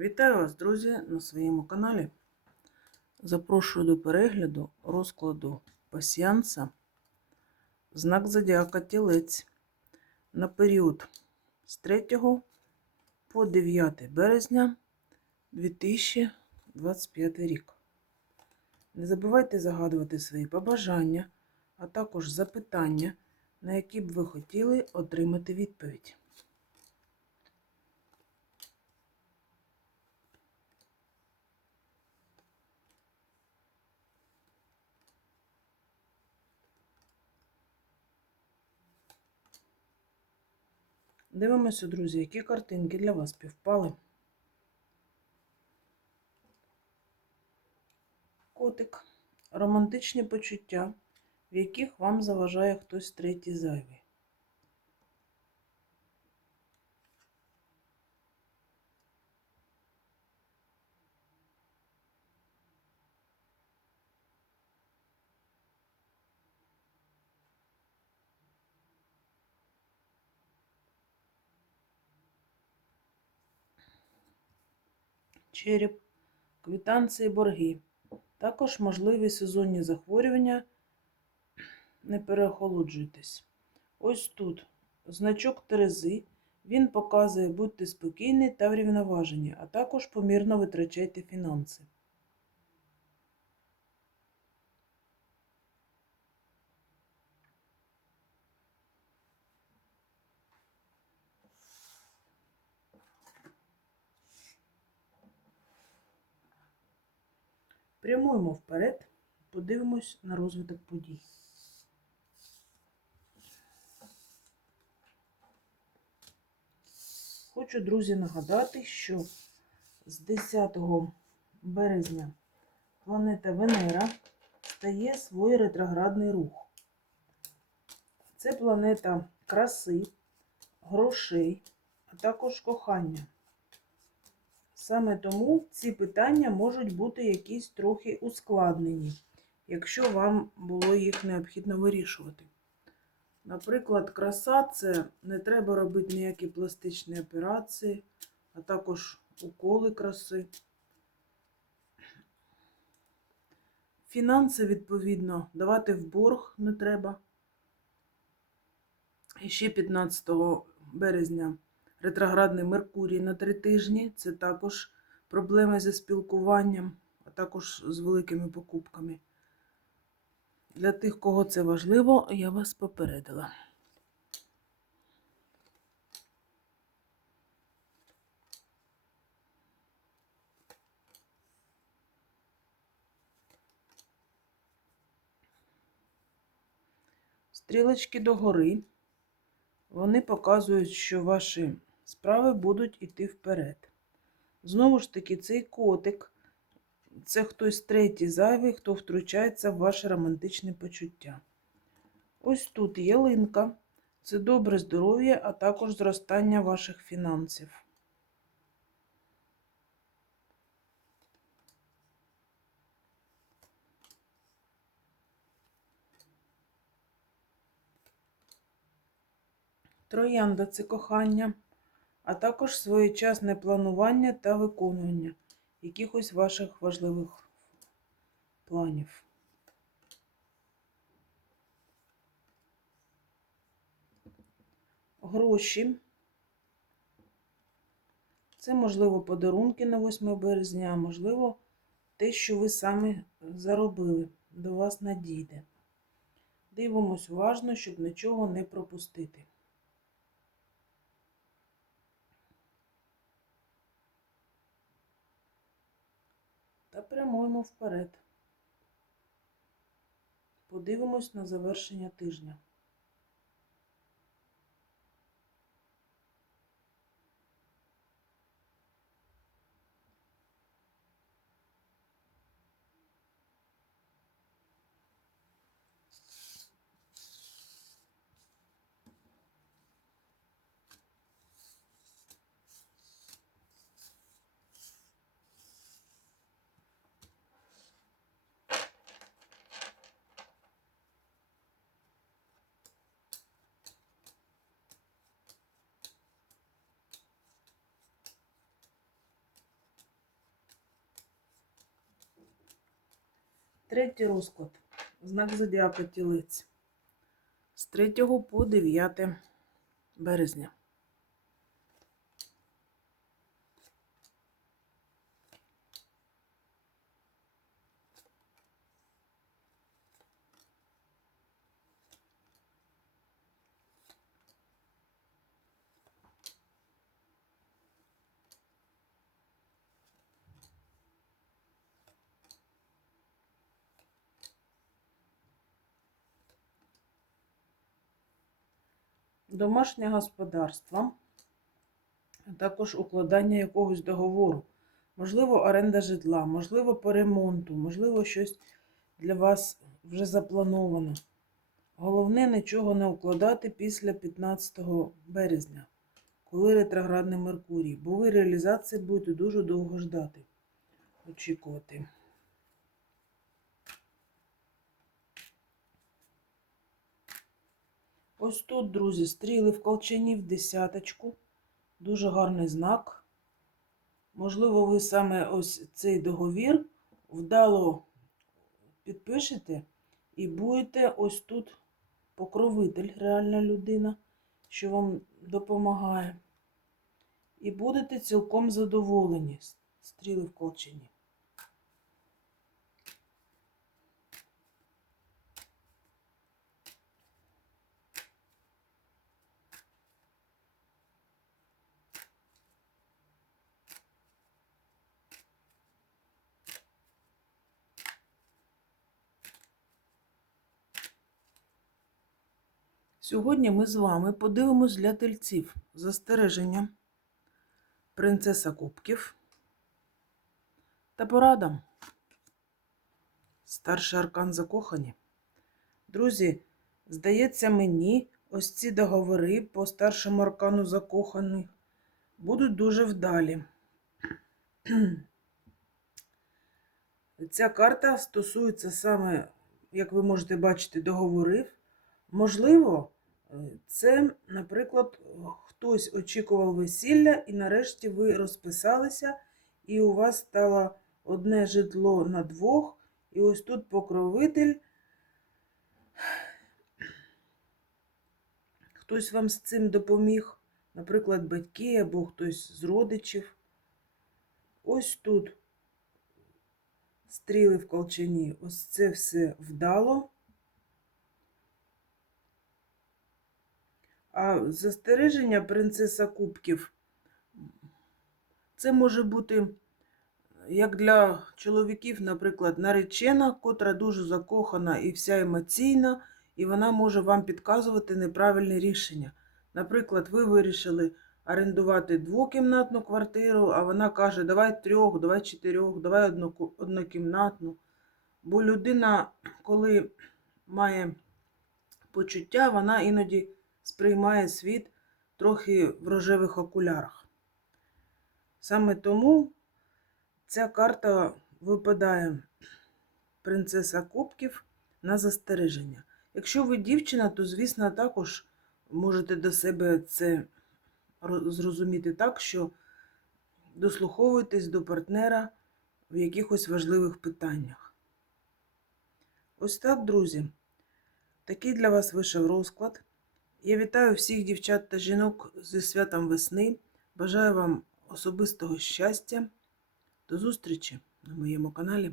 Вітаю вас, друзі, на своєму каналі. Запрошую до перегляду розкладу пасіянса знак Зодіака Тілець на період з 3 по 9 березня 2025 рік. Не забувайте загадувати свої побажання, а також запитання, на які б ви хотіли отримати відповідь. Дивимося, друзі, які картинки для вас співпали. Котик. Романтичні почуття, в яких вам заважає хтось третій зайвий. Череп, квітанції борги. Також можливі сезонні захворювання. Не переохолоджуйтесь. Ось тут значок Терези. Він показує, будьте спокійні та врівноважені, а також помірно витрачайте фінанси. Прямуємо вперед, подивимось на розвиток подій. Хочу, друзі, нагадати, що з 10 березня планета Венера стає свій ретроградний рух. Це планета краси, грошей, а також кохання. Саме тому ці питання можуть бути якісь трохи ускладнені, якщо вам було їх необхідно вирішувати. Наприклад, краса це не треба робити ніякі пластичні операції, а також уколи краси. Фінанси, відповідно, давати в борг не треба. І ще 15 березня ретроградний Меркурій на три тижні. Це також проблеми зі спілкуванням, а також з великими покупками. Для тих, кого це важливо, я вас попередила. Стрілочки догори. Вони показують, що ваші справи будуть йти вперед. Знову ж таки, цей котик це хтось третій зайвий, хто втручається в ваше романтичне почуття. Ось тут ялинка. Це добре здоров'я, а також зростання ваших фінансів. Троянда це кохання, також своєчасне планування та виконування якихось ваших важливих планів. Гроші. Це, можливо, подарунки на 8 березня, а можливо, те, що ви самі заробили, до вас надійде. Дивимось уважно, щоб нічого не пропустити. Та прямуємо вперед. Подивимось на завершення тижня. Третій розклад. Знак зодіака тілиць. З 3 по 9 березня. Домашнє господарство, а також укладання якогось договору. Можливо, оренда житла, можливо, по ремонту, можливо, щось для вас вже заплановано. Головне нічого не укладати після 15 березня, коли ретроградний Меркурій, бо ви реалізації будете дуже довго ждати, очікувати. Ось тут, друзі, стріли в колчані в десяточку. Дуже гарний знак. Можливо, ви саме ось цей договір вдало підпишете і будете ось тут покровитель, реальна людина, що вам допомагає. І будете цілком задоволені. Стріли в колчані. Сьогодні ми з вами подивимось для тельців застереження, принцеса Кубків та порада. Старший аркан закохані. Друзі, здається мені, ось ці договори по старшому аркану закоханих будуть дуже вдалі. Ця карта стосується саме, як ви можете бачити, договорів. Можливо, це, наприклад, хтось очікував весілля, і нарешті ви розписалися, і у вас стало одне житло на двох, і ось тут покровитель. Хтось вам з цим допоміг, наприклад, батьки або хтось з родичів. Ось тут стріли в колчані, ось це все вдало. А застереження принцеса Кубків це може бути як для чоловіків, наприклад, наречена, котра дуже закохана і вся емоційна, і вона може вам підказувати неправильне рішення. Наприклад, ви вирішили орендувати двокімнатну квартиру, а вона каже, давай трьох, давай чотирьох, давай однокімнатну. Бо людина, коли має почуття, вона іноді сприймає світ трохи в рожевих окулярах. Саме тому ця карта випадає принцеса Кубків на застереження. Якщо ви дівчина, то, звісно, також можете до себе це зрозуміти так, що дослуховуєтесь до партнера в якихось важливих питаннях. Ось так, друзі. Такий для вас вийшов розклад. Я вітаю всіх дівчат та жінок зі святом весни. Бажаю вам особистого щастя. До зустрічі на моєму каналі.